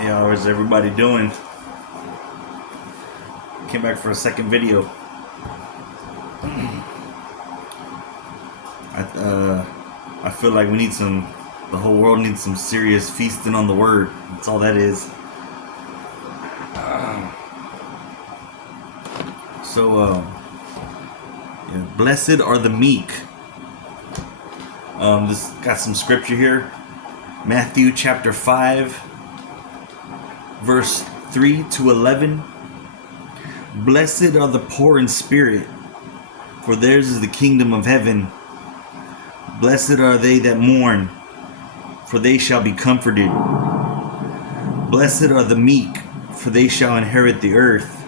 Hey, how is everybody doing? Came back for a second video. I feel like the whole world needs some serious feasting on the word. That's all that is. Blessed are the meek. This got some scripture here. Matthew chapter 5, verse 3 to 11. Blessed are the poor in spirit, for theirs is the kingdom of heaven. Blessed are they that mourn, for they shall be comforted. Blessed are the meek, for they shall inherit the earth.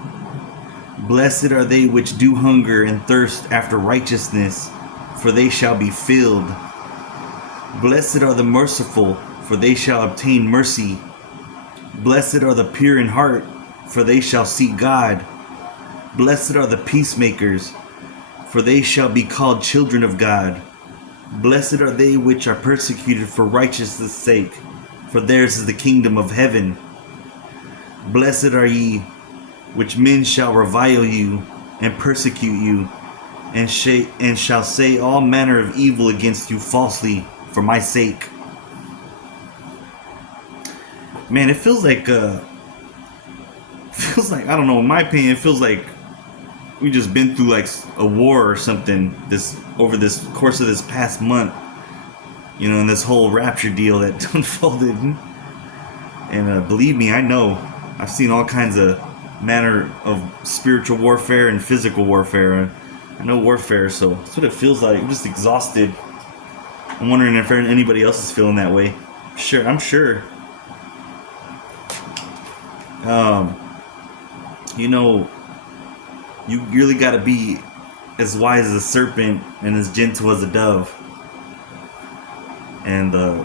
Blessed are they which do hunger and thirst after righteousness, for they shall be filled. Blessed are the merciful, for they shall obtain mercy. Blessed are the pure in heart, for they shall see God. Blessed are the peacemakers, for they shall be called children of God. Blessed are they which are persecuted for righteousness' sake, for theirs is the kingdom of heaven. Blessed are ye, which men shall revile you, and persecute you, and shall say all manner of evil against you falsely for my sake. Man, it feels like I don't know, in my opinion, it feels like we just been through like a war or something over this course of this past month, and this whole rapture deal that unfolded. And believe me, I know I've seen all kinds of manner of spiritual warfare and physical warfare. I know warfare, so that's what it feels like. I'm just exhausted. I'm wondering if anybody else is feeling that way. Sure, I'm sure. You really got to be as wise as a serpent and as gentle as a dove. And the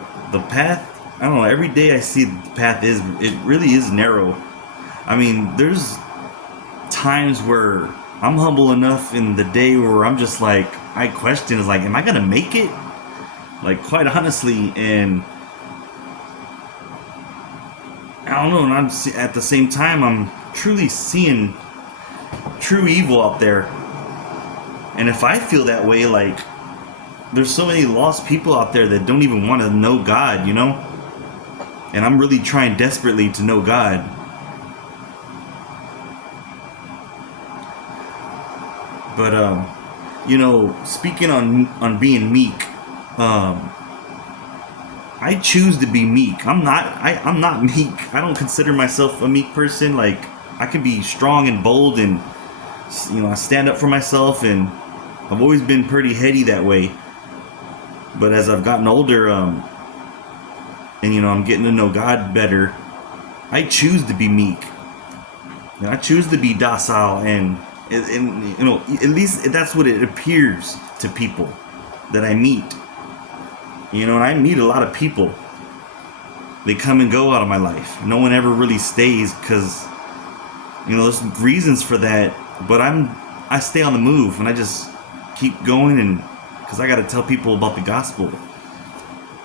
path, I don't know, every day I see the path it really is narrow. I mean, there's times where I'm humble enough in the day where I'm just like, I question, is like, am I going to make it? Like, quite honestly. And I don't know, and at the same time, I'm truly seeing true evil out there. And if I feel that way, like, there's so many lost people out there that don't even want to know God, and I'm really trying desperately to know God. But speaking on being meek, I choose to be meek. I'm not meek. I don't consider myself a meek person. Like, I can be strong and bold, and I stand up for myself, and I've always been pretty heady that way. But as I've gotten older, and I'm getting to know God better, I choose to be meek. I choose to be docile, and at least that's what it appears to people that I meet. And I meet a lot of people. They come and go out of my life. No one ever really stays, because there's reasons for that. But I stay on the move, and I just keep going, and because I got to tell people about the gospel.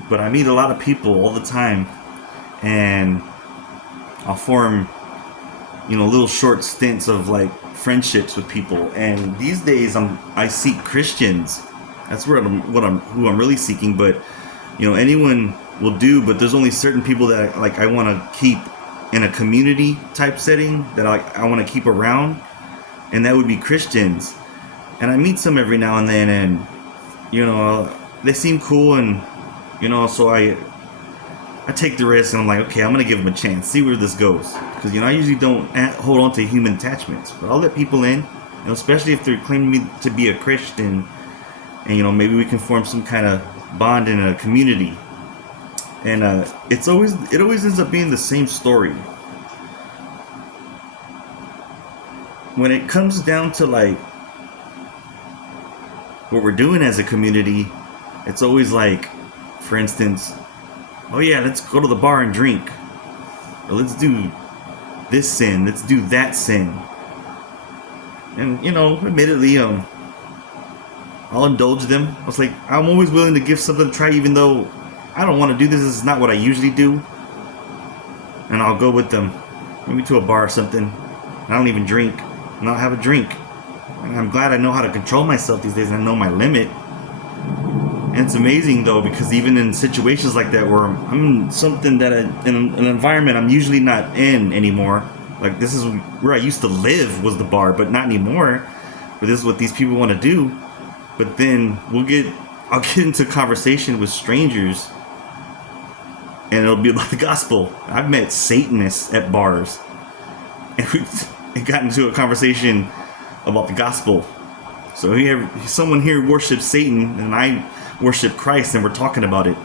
But I meet a lot of people all the time, and I'll form little short stints of like friendships with people. And these days I seek Christians. That's who I'm really seeking. But anyone will do. But there's only certain people that I want to keep in a community type setting, that I want to keep around, and that would be Christians. And I meet some every now and then, and they seem cool, and so I take the risk, and I'm like, okay, I'm gonna give them a chance, see where this goes, because I usually don't hold on to human attachments, but I'll let people in, especially if they're claiming to be a Christian, and maybe we can form some kind of bond in a community. And it always ends up being the same story. When it comes down to like what we're doing as a community, it's always like, for instance, oh yeah, let's go to the bar and drink, or let's do this sin, let's do that sin. And admittedly, I'll indulge them. I was like, I'm always willing to give something a try, even though I don't want to do this. This is not what I usually do. and I'll go with them, maybe to a bar or something. I don't even drink, and I'll have a drink. And I'm glad I know how to control myself these days, and I know my limit. And it's amazing though, because even in situations like that where I'm in something that in an environment I'm usually not in anymore, like this is where I used to live, was the bar, but not anymore. But this is what these people want to do. But then I'll get into conversation with strangers, and it'll be about the gospel. I've met Satanists at bars, and we got into a conversation about the gospel. So someone here worships Satan, and I worship Christ, and we're talking about it.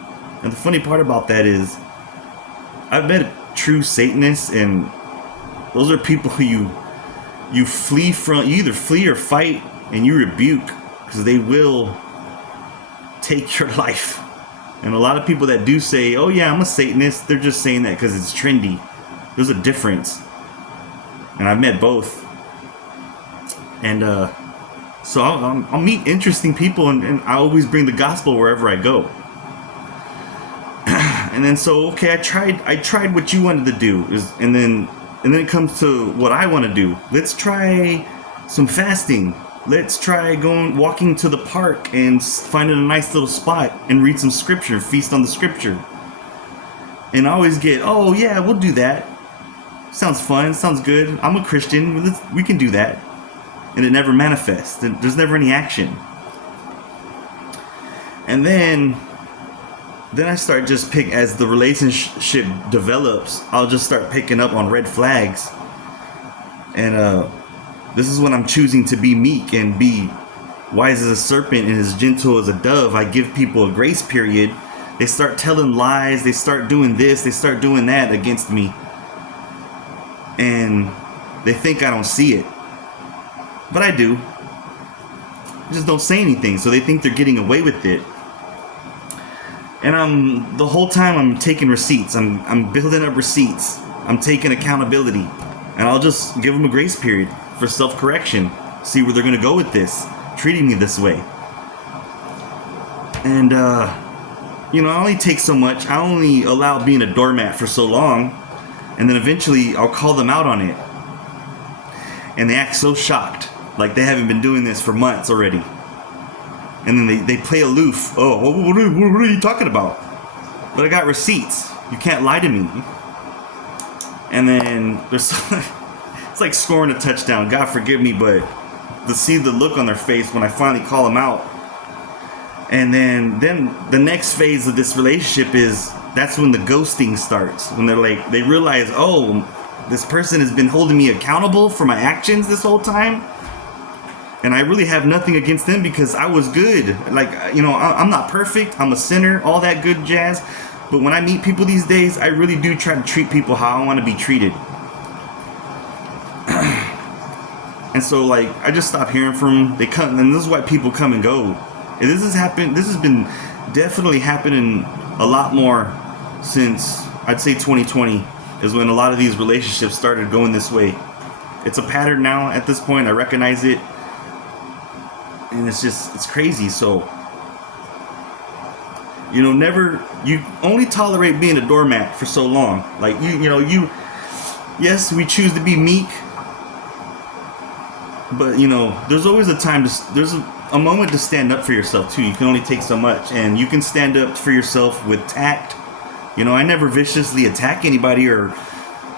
And the funny part about that is, I've met true Satanists, and those are people who you flee from. You either flee or fight, and you rebuke, because they will take your life. And a lot of people that do say, oh yeah, I'm a Satanist, they're just saying that because it's trendy. There's a difference. And I've met both. And so I'll meet interesting people, and I always bring the gospel wherever I go. And then so, okay, I tried what you wanted to do, and then it comes to what I want to do. Let's try some fasting. Let's try walking to the park and finding a nice little spot and read some scripture, feast on the scripture. And I always get, oh yeah, we'll do that. Sounds fun, sounds good. I'm a Christian, we can do that. And it never manifests. There's never any action. And then I start just as the relationship develops, I'll just start picking up on red flags. And this is when I'm choosing to be meek and be wise as a serpent and as gentle as a dove. I give people a grace period. They start telling lies. They start doing this. They start doing that against me. And they think I don't see it. But I do. I just don't say anything. So they think they're getting away with it. And the whole time I'm taking receipts. I'm building up receipts. I'm taking accountability. And I'll just give them a grace period for self-correction. See where they're going to go with this. Treating me this way. And, I only take so much. I only allow being a doormat for so long. And then eventually I'll call them out on it. And they act so shocked. Like they haven't been doing this for months already. And then they play aloof. Oh, what are you talking about? But I got receipts. You can't lie to me. And then it's like scoring a touchdown. God forgive me, but to see the look on their face when I finally call them out. And then the next phase of this relationship that's when the ghosting starts. When they realize, oh, this person has been holding me accountable for my actions this whole time. And I really have nothing against them because I was good. I'm not perfect. I'm a sinner, all that good jazz. But when I meet people these days, I really do try to treat people how I want to be treated. And so, I just stop hearing from them. They come, and this is why people come and go. And this has been definitely happening a lot more since, I'd say 2020, is when a lot of these relationships started going this way. It's a pattern now at this point. I recognize it. And it's crazy. So, you only tolerate being a doormat for so long. Yes, we choose to be meek. But, there's always there's a moment to stand up for yourself too. You can only take so much. And you can stand up for yourself with tact. I never viciously attack anybody or,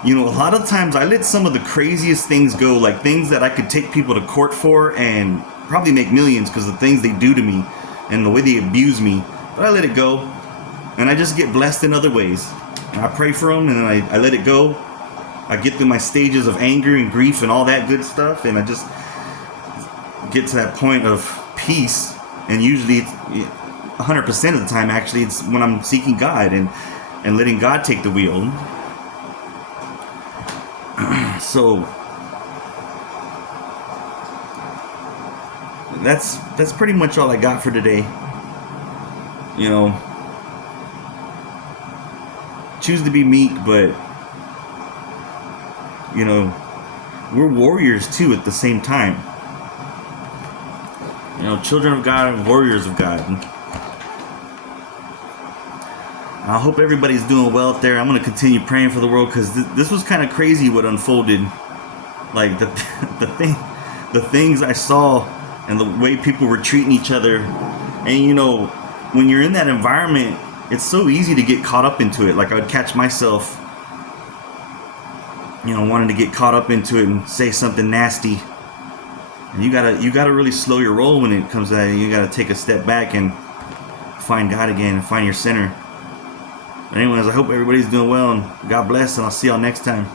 a lot of times I let some of the craziest things go, like things that I could take people to court for and probably make millions because of the things they do to me and the way they abuse me. But I let it go, and I just get blessed in other ways. And I pray for them, and then I let it go. I get through my stages of anger and grief and all that good stuff, and I just get to that point of peace. And usually, it's 100% of the time, actually, it's when I'm seeking God and letting God take the wheel. So that's pretty much all I got for today. Choose to be meek, but we're warriors too at the same time. Children of God and warriors of God. I hope everybody's doing well out there. I'm gonna continue praying for the world because this was kind of crazy what unfolded. Like the things I saw and the way people were treating each other. And you know, when you're in that environment, it's so easy to get caught up into it. Like I would catch myself, you know, wanting to get caught up into it and say something nasty. And you gotta really slow your roll when it comes to that. You gotta take a step back and find God again and find your center. But anyways, I hope everybody's doing well and God bless, and I'll see y'all next time.